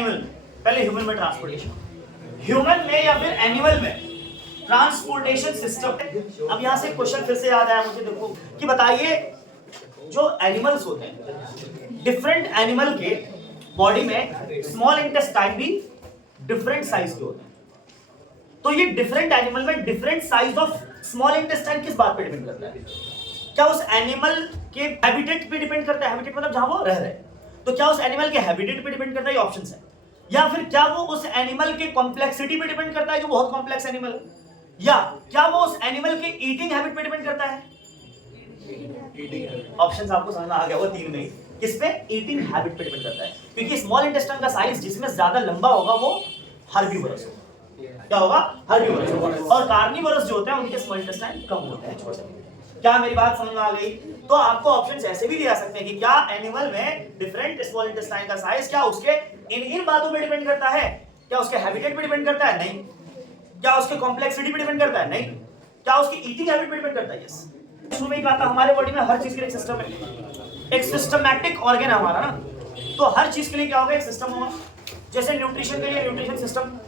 Animal में? पहले human में ट्रांसपोर्टेशन, ह्यूमन में या फिर एनिमल में ट्रांसपोर्टेशन सिस्टम। अब यहां से क्वेश्चन फिर से याद आया मुझे, देखो कि बताइए जो एनिमल्स होते हैं, डिफरेंट एनिमल के बॉडी में स्मॉल इंटेस्टाइन भी डिफरेंट साइज के होते हैं, तो ये डिफरेंट एनिमल में different size of small intestine किस बात पे डिपेंड करता है? क्या उस एनिमल के हैबिटेट पे डिपेंड करता है? हैबिटेट मतलब जहां वो रह रहे हैं, तो क्या उस एनिमल के हैबिटेट पे डिपेंड करता है? ये ऑप्शंस है। या फिर क्या वो उस एनिमल के कॉम्प्लेक्सिटी पे डिपेंड करता है, जो बहुत कॉम्प्लेक्स एनिमल है? या क्या वो उस एनिमल के ईटिंग हैबिट पे डिपेंड करता है? ऑप्शंस आपको समझ में आ गया वो तीन में ही, किस पे? ईटिंग हैबिट पे डिपेंड करता है, क्योंकि स्मॉल इंटेस्टाइन का साइज जिसमें ज्यादा लंबा होगा वो हर्बीवोरस होगा। क्या होगा? हर्बीवोरस होगा। और कार्निवोरस जो होते हैं उनके स्मॉल इंटेस्टाइन कम होते हैं, छोटे। क्या मेरी बात समझ में आ गई? तो आपको ऑप्शंस ऐसे भी दिए जा सकते हैं कि क्या एनिमल में डिफरेंट स्मॉल इंटेस्टाइन का साइज क्या उसके इन बातों पे डिपेंड करता है? क्या उसके हैबिटेट पे डिपेंड करता है? नहीं। क्या उसके कॉम्प्लेक्सिटी पे डिपेंड करता है? नहीं। क्या उसकी ईटिंग हैबिट पे डिपेंड करता है? यस। शुरू में ही कहा था हमारे बॉडी में हर चीज के लिए एक सिस्टम है, एक सिस्टमैटिक ऑर्गन है हमारा ना, तो हर चीज के लिए क्या होगा? एक सिस्टम होगा। जैसे न्यूट्रिशन के लिए न्यूट्रिशन सिस्टम,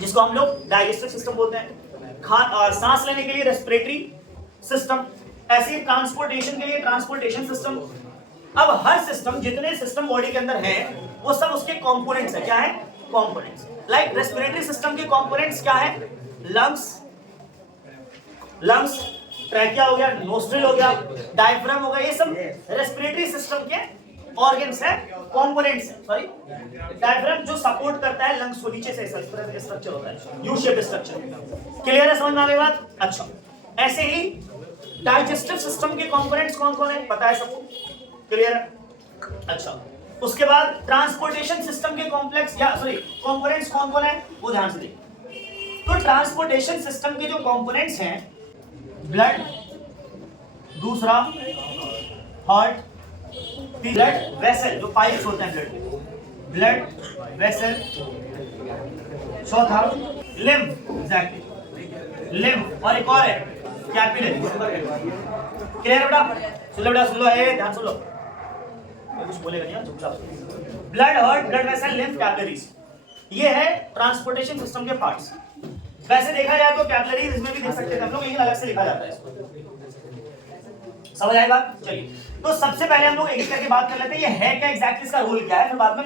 जिसको हम लोग डाइजेस्टिव सिस्टम बोलते हैं, सांस लेने के लिए रेस्पिरेटरी सिस्टम, ऐसे ही ट्रांसपोर्टेशन के लिए ट्रांसपोर्टेशन सिस्टम। अब हर सिस्टम, जितने सिस्टम बॉडी के अंदर हैं, वो सब उसके कंपोनेंट्स हैं। क्या है? कंपोनेंट्स। लाइक रेस्पिरेटरी सिस्टम के कंपोनेंट्स क्या है? लंग्स, ट्रैकिया हो गया, नोस्ट्रिल हो गया, डायफ्राम हो गया, ये सब रेस्पिरेटरी सिस्टम के ऑर्गन्स है, कंपोनेंट्स है। सॉरी, डायफ्राम जो सपोर्ट करता है लंग्स को, नीचे से स्ट्रक्चर होता है, यू शेप स्ट्रक्चर। क्लियर है? समझ में आ गई बात? अच्छा, ऐसे ही डाइजेस्टिव सिस्टम के कंपोनेंट्स कौन कौन है पता है सबको? क्लियर है? अच्छा, उसके बाद ट्रांसपोर्टेशन सिस्टम के कंपोनेंट्स कौन कौन है वो ध्यान से देखिए। तो ट्रांसपोर्टेशन सिस्टम के जो कंपोनेंट्स हैं, ब्लड, दूसरा हार्ट, ब्लड वेसल, जो पाइप्स होते हैं ब्लड के, ब्लड वेसल, चौथा लिम्फ, एग्जैक्टली लिम्फ, और एक और है कैपिलरी। क्लियर है बेटा? सुन लो बेटा, सुन लो, ध्यान सुन लो, मैं कुछ बोलेगा नहीं, चुपचाप। Blood, heart, blood vessel, lymph, capillaries, ये है ट्रांसपोर्टेशन सिस्टम के पार्ट्स। वैसे देखा जाए तो कैपिलरीज इसमें भी देख सकते थे हम लोग, लेकिन अलग से लिखा जाता है इसको। समझ आएगा? चलिए, तो सबसे पहले हम लोग एक एक करके बात कर लेते हैं, ये है क्या एग्जैक्टली, इसका रोल क्या है, फिर बाद में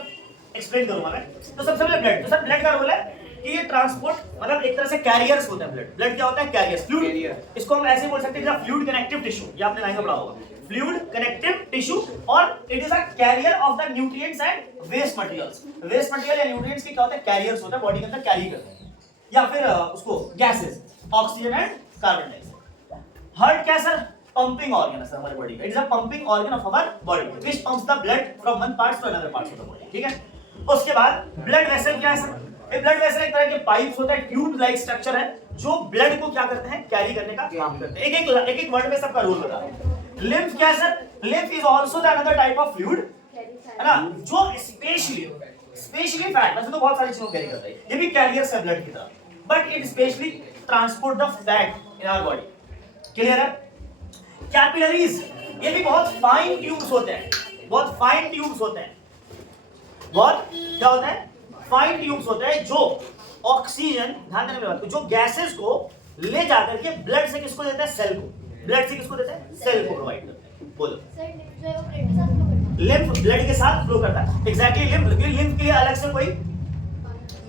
एक्सप्लेन करूंगा मैं। तो सबसे पहले ब्लड। तो सर ब्लड का रोल है कि ये ट्रांसपोर्ट, मतलब एक तरह से कैरियर्स होते हैं ब्लड। ब्लड क्या होता है? Carriers, fluid. इसको हम ऐसे बोल सकते हैं जैसे फ्लूइड कनेक्टिव टिश्यू, ये आपने लाइन में पढ़ा होगा, फ्लूइड कनेक्टिव टिश्यू, और it is a carrier of the nutrients and waste materials. Waste material या न्यूट्रिएंट्स के क्या होते हैं? कैरियर्स होते हैं, बॉडी के अंदर कैरी करते हैं, या फिर उसको gases, oxygen and carbon dioxide. Heart क्या सर? पंपिंग ऑर्गन है सर हमारी बॉडी का। It is a pumping organ of our body which pumps the blood from one part to another part of the body. ठीक है? उसके बाद blood vessel क्या है सर? ये ब्लड वेसल एक तरह के पाइप्स होता है, ट्यूब लाइक स्ट्रक्चर है, जो ब्लड को क्या करते हैं? कैरी करने का काम करते हैं। एक वर्ड में सबका रोल बता रहा हूं। लिम्फ क्या है sir? Lymph is also the another type of fluid, है ना, जो स्पेशली फैट, वैसे तो बहुत सारी चीजों को कैरी करता है, ये भी कैरियर्स है ब्लड की तरह, but it specially transport the fat in our body. Clear है? कैपिलरीज, ये भी बहुत फाइन ट्यूब्स होते हैं, बहुत फाइन ट्यूब्स होते हैं, बहुत क्या होते हैं? फाइन ट्यूब्स होते हैं, जो ऑक्सीजन, ध्यान देने की बात, जो गैसेस को ले जाकर के ब्लड से किसको देते हैं? सेल को। ब्लड से किसको देते हैं? सेल को प्रोवाइड करते हैं। बोलो। लिम्फ ब्लड के साथ फ्लो करता है। एग्जैक्टली, लिम्फ के लिए अलग से कोई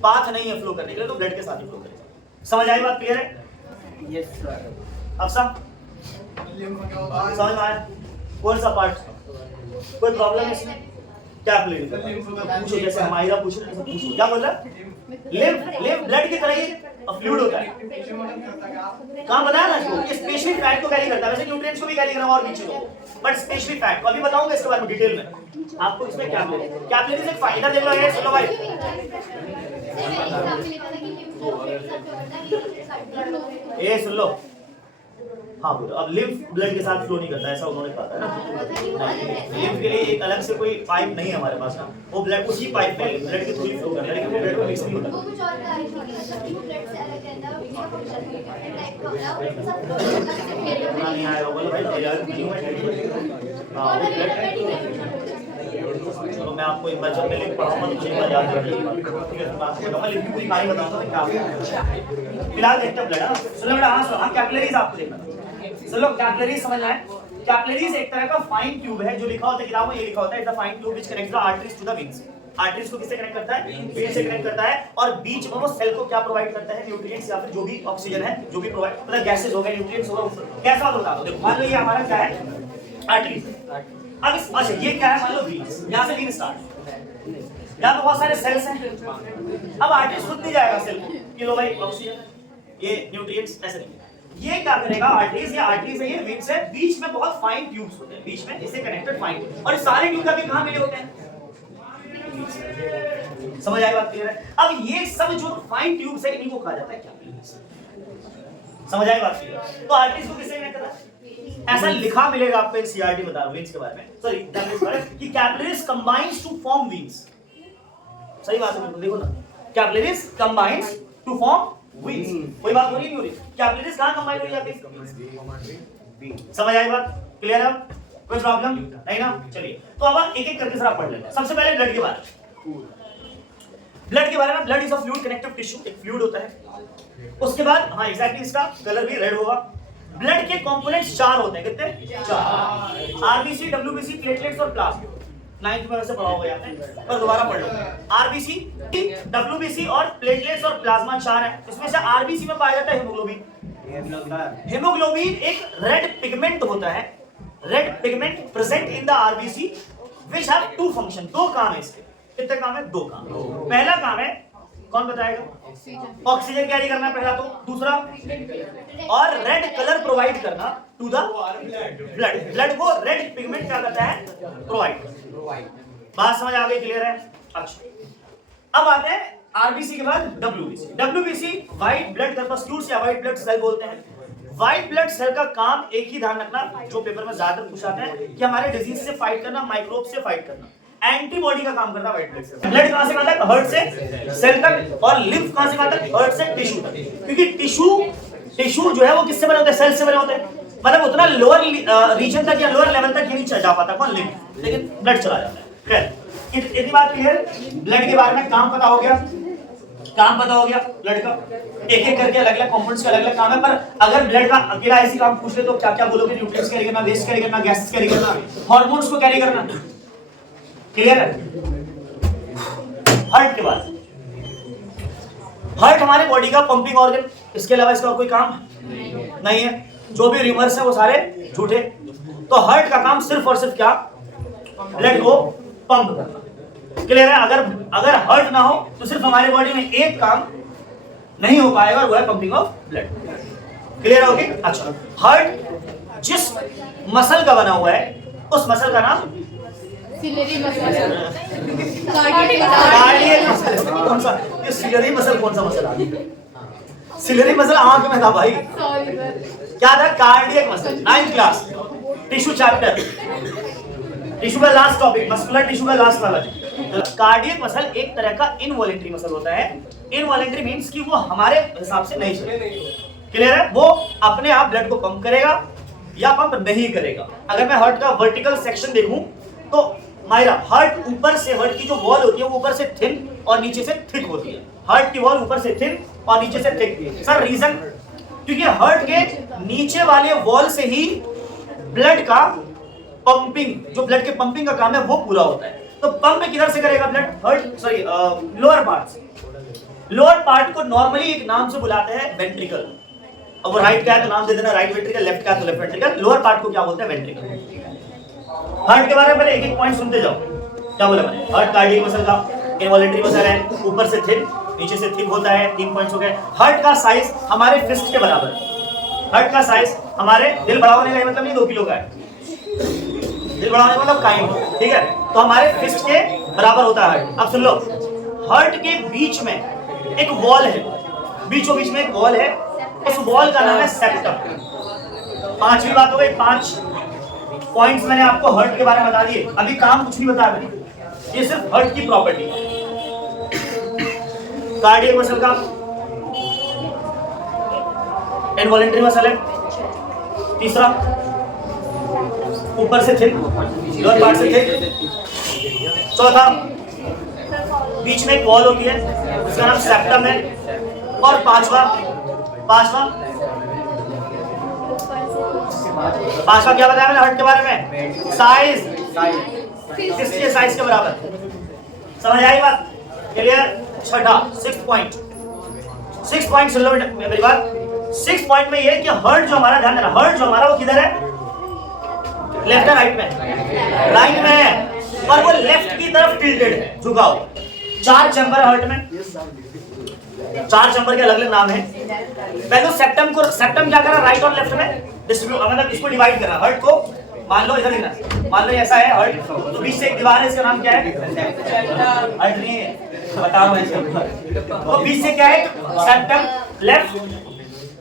पाथ नहीं है फ्लो करने के लिए, तो ब्लड के साथ ही फ्लो करेगा। समझ आई बात? क्लियर है? Yes sir. अब सब समझ में आया? कौन सा पार्ट? कोई प्रॉब्लम है इसमें? क्या पूछो, जैसे हमारा पूछ रहे हैं, पूछो क्या बोल रहा है? लिम्फ ब्लड की तरह ही फ्लूइड होता है। कहां बताया ना इसको? ये स्पेशली फैट को कैरी करता है, वैसे न्यूट्रिएंट्स को भी कैरी करता है और भी चीजों को, बट स्पेशली फैट को। अभी बताऊंगा इसके बारे में डिटेल में आपको। इसमें कैपिलरीज एक फायदा देख लो, ये सुनो भाई, ये सुन लो। हाँ बोलो। अब लिम्फ ब्लड के साथ फ्लो नहीं करता, ऐसा उन्होंने कहा था ना। लिम्फ के लिए एक अलग से कोई पाइप नहीं है हमारे पास ना, वो ब्लड उसी पाइप में ब्लड के थ्रू ही फ्लो करता है, लेकिन वो ब्लड में मिक्स नहीं होता। नहीं आएगा बोलो भाई, चलो मैं आपको एक बार जब मैं लिख पढ़ाऊंगा तो मुझे याद रहेगा, ठीक है? मैं आपको बताऊंगा, लिखी पूरी कहानी बताऊंगा क्या। फिलहाल देखते हैं ब्लड। सुनो बेटा, हाँ कैपिलरीज आपको देखना। चलो कैपिलरीज समझना है। कैपिलरीज एक तरह का फाइन ट्यूब है, जो लिखा होता है किताबों में, ये लिखा होता है is the fine tube which connects the arteries to the veins. Arteries को किससे कनेक्ट करता है? वेन से कनेक्ट करता है। और बीच में वो सेल को क्या प्रोवाइड करता है? न्यूट्रिएंट्स या फिर जो भी ऑक्सीजन है, जो भी प्रोवाइड, मतलब गैसेस हो गए, न्यूट्रिएंट्स हो गए, कैसा होता है? देखो मान लो ये हमारा क्या है? आर्टरीज। अब इस अच्छा ये क्या है? मान लो वेन्स, यहां से वेन स्टार्ट, यहां पे बहुत सारे सेल्स हैं। अब आर्टरीज खुद नहीं जाएगा सेल को कि लो भाई ऑक्सीजन, ये न्यूट्रिएंट्स, ऐसे नहीं। ये क्या करेगा? आर्टरीज, या आर्टरीज है, ये वेन्स है, बीच में बहुत फाइन ट्यूब्स होते हैं, बीच में इससे कनेक्टेड फाइन, और सारे ट्यूब अभी कहां मिले होते हैं? समझ आई बात? क्लियर है? अब ये सब जो फाइन ट्यूब्स है, इन्हीं को कहा जाता है कैपिलरीज। समझ आई बात? क्लियर? तो आर्टरीज को किससे कनेक्ट करता है? ऐसा लिखा मिलेगा आपको इन सीआरटी बता रहा हूं वेन्स के बारे में, सॉरी कैपिलरीज के बारे में, कि capillaries combines to form veins. सही बात है, देखो ना, capillaries combines to form veins. कोई बात हो रही नहीं हो रही? कैपिलरीज कहां कंबाइन हो जाती है? समझ आई बात? क्लियर है? कोई प्रॉब्लम नहीं ना? चलिए तो अब एक एक करके जरा पढ़ लेते हैं। सबसे पहले ब्लड के बारे में। ब्लड के बारे में, blood is a fluid connective tissue, एक फ्लूइड होता है। उसके बाद हाँ एग्जैक्टली इसका कलर भी रेड होगा। ब्लड के कंपोनेंट्स 4 होते हैं, कितने? 4। आरबीसी, डब्ल्यूबीसी, प्लेटलेट्स और प्लाज्मा। 9th में वैसे पढ़ा होगा आपने, पर दोबारा पढ़ लो। आरबीसी, डब्ल्यूबीसी और प्लेटलेट्स और प्लाज्मा 4 है। इसमें से आरबीसी में पाया जाता है हीमोग्लोबिन। हीमोग्लोबिन एक रेड पिगमेंट होता है, red pigment present in the RBC which have 2 function. 2 काम है इसके। कितने काम है? 2 काम। पहला काम है, कौन बताएगा? ऑक्सीजन कैरी करना पहला तो। दूसरा, और रेड कलर प्रोवाइड करना टू द ब्लड। ब्लड को रेड पिगमेंट क्या करता है? प्रोवाइड। बात समझ आ गई? क्लियर है? अच्छा अब आते हैं आरबीसी के बाद डब्ल्यूबीसी। डब्ल्यूबीसी व्हाइट ब्लड कर्पस्क्यूल्स या व्हाइट ब्लड सेल बोलते हैं। व्हाइट ब्लड सेल का काम एक ही ध्यान रखना, जो पेपर में ज्यादातर पूछाते हैं, कि हमारे डिजीज से फाइट करना, माइक्रोब से फाइट करना, एंटीबॉडी का काम करता है व्हाइट ब्लड सेल। ब्लड कहां से कहां तक? हार्ट से सेल तक। और लिम्फ कहां से कहां तक? हार्ट से टिश्यू तक। क्योंकि टिश्यू जो है वो किससे बने होते हैं? सेल से बने होते हैं। मतलब उतना लोअर रीजन तक या लोअर लेवल तक ये नहीं जा पाता कौन? लिम्फ, लेकिन ब्लड चला जाता है। खैर इतनी बात क्लियर। ब्लड के बारे में काम पता हो गया, काम पता हो गया ब्लड का। एक एक करके अलग अलग कंपाउंड्स का अलग अलग काम है, पर अगर ब्लड का अकेला ऐसी काम पूछ ले तो क्या क्या बोलोगे? न्यूट्रिएंट्स कैरी करना, वेस्ट कैरी करना, गैसेस कैरी करना, हार्मोन्स को कैरी करना। क्लियर है? हार्ट के बाद, हार्ट हमारे बॉडी का पंपिंग ऑर्गन, इसके अलावा इसका कोई काम नहीं है। जो भी रिवर्स है वो सारे झूठे। तो हार्ट का काम सिर्फ और सिर्फ क्या? ब्लड को पंप करना। क्लियर है? अगर हार्ट ना हो तो सिर्फ हमारे बॉडी में एक काम नहीं हो पाएगा, वो है पंपिंग ऑफ ब्लड। क्लियर हो गया? अच्छा, हार्ट जिस मसल का बना हुआ है उस मसल का नाम सिलेरी मसल। Cardiac muscle. कौन सा? ये सिलेरी मसल कौन सा मसल आ गया? सिलेरी मसल आंख में था भाई। क्या था? Cardiac muscle. 9th class tissue chapter, tissue का लास्ट टॉपिक, मस्कुलर टिश्यू का लास्ट वाला। कार्डियक मसल एक तरह का इनवॉलेंटरी मसल होता है। इनवॉलेंटरी मींस कि वो हमारे हिसाब से नहीं चलेगा। क्लियर है? वो अपने आप ब्लड को पंप करेगा या पंप नहीं करेगा। अगर मैं हार्ट का वर्टिकल सेक्शन देखूं तो मायरा, हार्ट ऊपर से, हार्ट की जो वॉल होती है वो ऊपर से थिन और नीचे से थिक होती है। हार्ट की वॉल ऊपर से थिन और नीचे से थिक। Sir reason? क्योंकि हार्ट के नीचे वाले वॉल से ही ब्लड का पंपिंग, जो ब्लड के पंपिंग का काम है वो पूरा होता है। तो पंप किधर से करेगा blood? Heart, sorry lower part से। लोअर पार्ट को नॉर्मली एक नाम से बुलाते हैं वेंट्रिकल। अब वो राइट का है तो नाम दे देना राइट वेंट्रिकल, लेफ्ट का है तो लेफ्ट वेंट्रिकल। लोअर पार्ट को क्या बोलते हैं? वेंट्रिकल। हार्ट के बारे में पहले एक एक पॉइंट सुनते जाओ। क्या बोला मैंने? हार्ट कार्डियक मसल का इनवॉलेंटरी मसल है, ऊपर से थिन नीचे से थिक होता है। 3 पॉइंट्स हो गए। हार्ट का साइज हमारे फिस्ट के बराबर है। हार्ट का साइज हमारे दिल बड़ा होने का मतलब नहीं 2 किलो का है, दिल बड़ा होने का मतलब काइंड, ठीक है? तो हमारे फिस्ट के बराबर होता है हार्ट। अब सुन लो, हार्ट के बीच में एक वॉल है, बीचों बीच में एक वॉल है, उस वॉल का नाम है सेप्टम। 5वीं बात हो गई। 5 पॉइंट्स मैंने आपको हार्ट के बारे में बता दिए। अभी काम कुछ नहीं बताया मैंने, ये सिर्फ हार्ट की प्रॉपर्टी है। कार्डियक मसल का इनवॉलेंटरी मसल है। तीसरा ऊपर से थिन, लोअर पार्ट से थिन। चौथा, बीच में एक वॉल होती है उसका नाम सेप्टम है। और पांचवा क्या बताया मैंने हार्ट के बारे में? साइज, किसके साइज के बराबर, समझ आई बात? क्लियर? छठा, 6 पॉइंट सुन लो मेरी बात। 6 पॉइंट में ये कि हर्ट जो हमारा, ध्यान देना, हर्ट जो हमारा वो किधर है? लेफ्ट है राइट में? राइट में है, और वो लेफ्ट की तरफ टिल्टेड है, झुका हुआ। 4 चैम्बर हर्ट में, 4 चैम्बर के अलग अलग नाम है। पहले सेप्टम क्या करा? राइट और लेफ्ट में डिस्ट्रीब्यूट, मतलब इसको डिवाइड करा। हर्ट को मान लो इधर, मान लो ऐसा है हर्ट, तो बीच से एक दीवार है, इसका नाम क्या है? हर्ट नहीं है, बता रहा हूं। तो बीच से क्या है? सेप्टम लेफ्ट,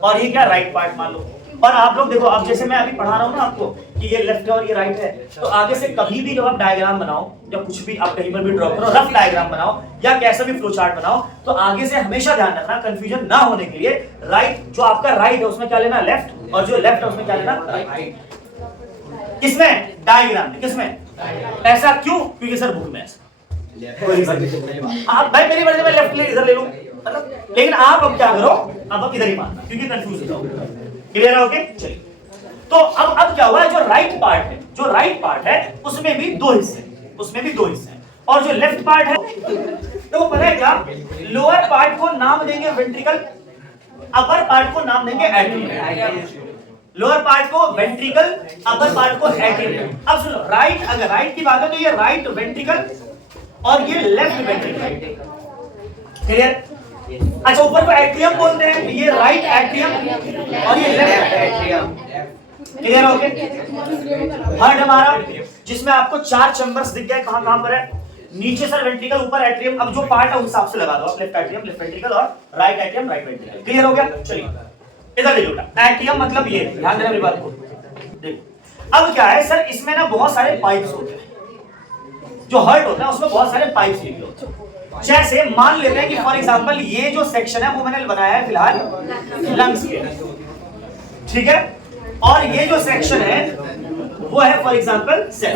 और ये क्या? राइट पार्ट मान लो। और आप लोग देखो, अब जैसे मैं अभी पढ़ा रहा हूँ ना आपको कि ये लेफ्ट है और ये राइट है, तो आगे से कभी भी जब आप डायग्राम बनाओ या कुछ भी आप कहीं पर भी ड्रॉ करो, रफ डायग्राम बनाओ या कैसा भी फ्लो चार्ट बनाओ, तो आगे से हमेशा ध्यान रखना, कंफ्यूजन ना होने के लिए, राइट जो आपका राइट है उसमें क्या लेना? लेफ्ट, और जो लेफ्ट है उसमें क्या लेना? राइट। किसमें? डायग्राम में। किसमें? ऐसा क्यों? क्योंकि सर बुक में ऐसा। आप भाई मेरी मर्जी में लेफ्ट ले इधर ले लूं, मतलब, लेकिन आप अब क्या करो? अब इधर ही मानना, क्योंकि कंफ्यूज हो जाओगे। क्लियर है? ओके, चलिए। तो अब क्या हुआ? जो राइट पार्ट है उसमें भी दो हिस्से हैं, और जो लेफ्ट पार्ट है तो वो पता है क्या? लोअर पार्ट को नाम देंगे वेंट्रिकल, अपर पार्ट को नाम देंगे एट्रियम। लोअर पार्ट को वेंट्रिकल, अपर पार्ट को एट्रियम। अब सुनो, राइट, अगर राइट की बात है तो ये राइट वेंट्रिकल और ये लेफ्ट वेंट्रिकल। क्लियर? अच्छा, ऊपर को एट्रियम बोलते हैं, ये राइट एट्रियम और ये लेफ्ट एट्रियम। क्लियर हो गया? हार्ट हमारा जिसमें आपको 4 चैम्बर्स दिख गए, कहां पर है? नीचे सर वेंट्रिकल, ऊपर एट्रियम। अब जो पार्ट है उस हिसाब से लगा दो आप, लेफ्ट एट्रियम, लेफ्ट वेंट्रिकल, और right atrium, right ventricle. Clear हो गया? चलिए इधर देखो, एट्रियम मतलब ये, ध्यान देना मेरी बात को। देखो अब क्या है सर, इसमें ना बहुत सारे पाइप्स होते हैं। जो हार्ट होता है उसमें बहुत सारे पाइप्स लगे होते हैं। जैसे मान लेते हैं कि फॉर एग्जांपल ये जो सेक्शन है वो मैंने बनाया है फिलहाल लंग्स के, ठीक है, और ये जो सेक्शन है वो है फॉर एग्जांपल सेल।